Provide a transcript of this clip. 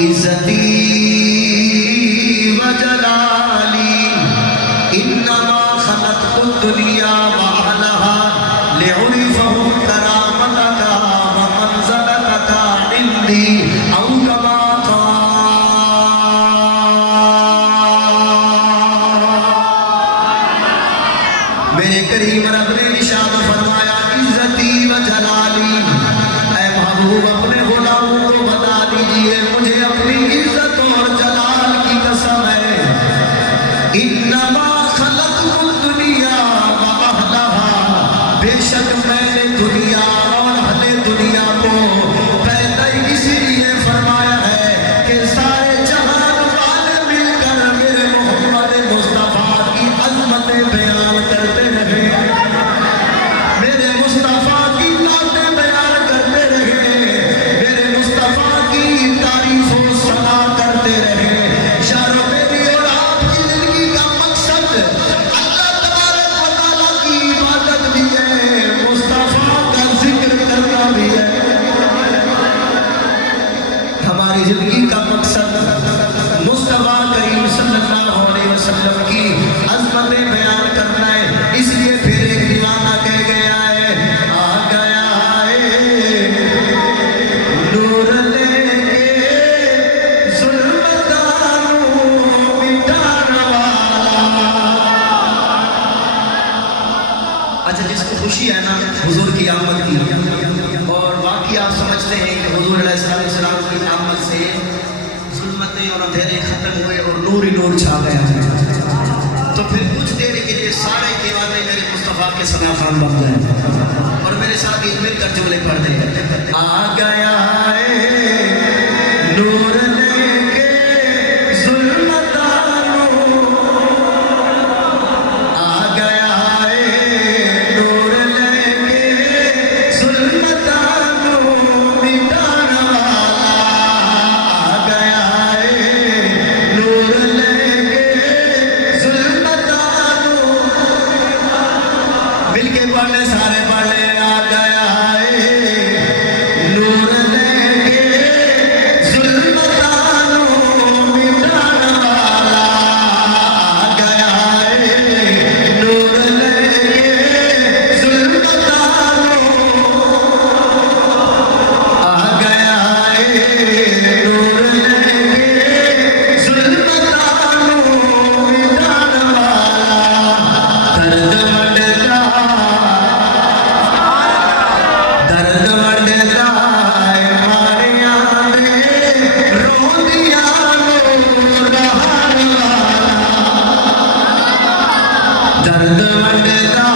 इज्जती व जलाली इन्नमा खलक़तु दुनिया व अहलहा लिउरिफहु करामतका व मंज़लतका इंदी औ कमा मेरे करीम रब ने निशान फरमाया इज्जती व जलाली। ऐ महबूब अपने गुलामों को बता दीजिए मुझे अपनी इज्जत और जलाल की कसम है। इन्नमा खलक़तु दुनिया व अहलहा बेशक मैंने दुनिया और अहले दुनिया को पैदा इसलिए फरमाया है कि सारे जहान वाले मिलकर मेरे मोहम्मद मुस्तफा की अज़मतें बयान करते रहे, मेरे मुस्तफा की बातें बयान करते रहे, मेरे मुस्तफा की तारीफ और सना करते रहे। शारो मेरी और आपकी जिंदगी का मकसद अल्लाह तबारक व तआला की इबादत भी है, मुस्तफा का जिक्र करना भी है। हमारी जिंदगी का मकसद मुस्तफा करीम सल्लल्लाहु अलैहि वसल्लम की अज़मतें बयान करना है। इसलिए फिर एक दीवाना कह गया है आ गया है नूर लेके ज़ुल्मतानों मिटाने वाला। अच्छा, जिसको खुशी है ना हुजूर की आमद की, और बाकी आप समझते हैं कि हुजूर अलैहिस्सलाम की आमद से ज़ुल्मतें और अंधेरे खत्म हुए और नूर ही नूर छा गया, तो फिर कुछ देर के लिए सारे दीवाने मेरे मुस्तफा के सना खान बन गए और मेरे साथ ही मिलकर जुमले पढ़ दे। आ गया है नूर लेके ज़ुल्मतानों, आ गया है नूर लेके ज़ुल्मतानों मिटाने वाला, आ गया है नूर लेके ज़ुल्मतानों। मिलके पढ़ने सारे पढ़ने आ गया है नूर लेके ज़ुल्मतानों मिटाने वाला, आ गया है नूर लेके ज़ुल्मतानों, आ गया है नूर लेके ज़ुल्मतानों मिटाने वाला। दर्द मंडला मारे आंदे रोंदिया नो रहान वाला, दर्द मंडला